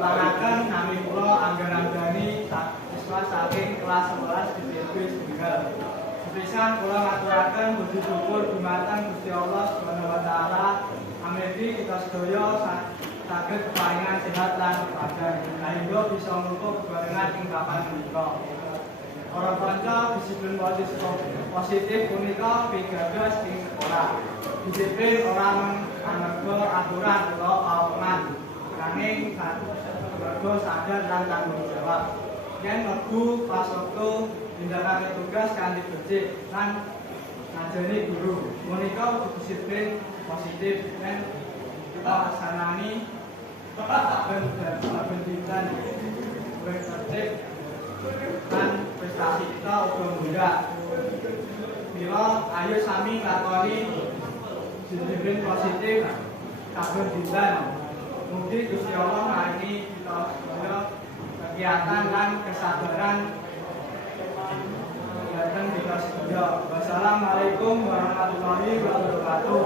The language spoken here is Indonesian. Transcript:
Mulangaken nami kula Anggarandani siswa saking kelas 11 DPB Setunggal. Sepisan kula ngaturaken puji syukur dumateng Gusti Allah Subhanahu wa taala amargi kita sedaya saged keparingan sehat lan kebahagiaan sehingga bisa mlumpuh bebarengan ing papan punika. Para kanca disiplin positif punika pigados ing sekolah. Disiplin orang amarga aturan utawa kaumongan nanging mergo sadar lan tanggung jawab. Yen mlebu pas wektu tindakan tugas kanthi becik lan ngajeni guru. Menika disiplin positif yen kita laksanani ben dinten tertib dan prestasi kita uga munggah. Mila ayo sami nglakoni disiplin positif saben dinten. Mugi Gusti Allah maringi kita sedaya kegiatan dan kesabaran datang kita sedaya. Wassalamualaikum warahmatullahi wabarakatuh.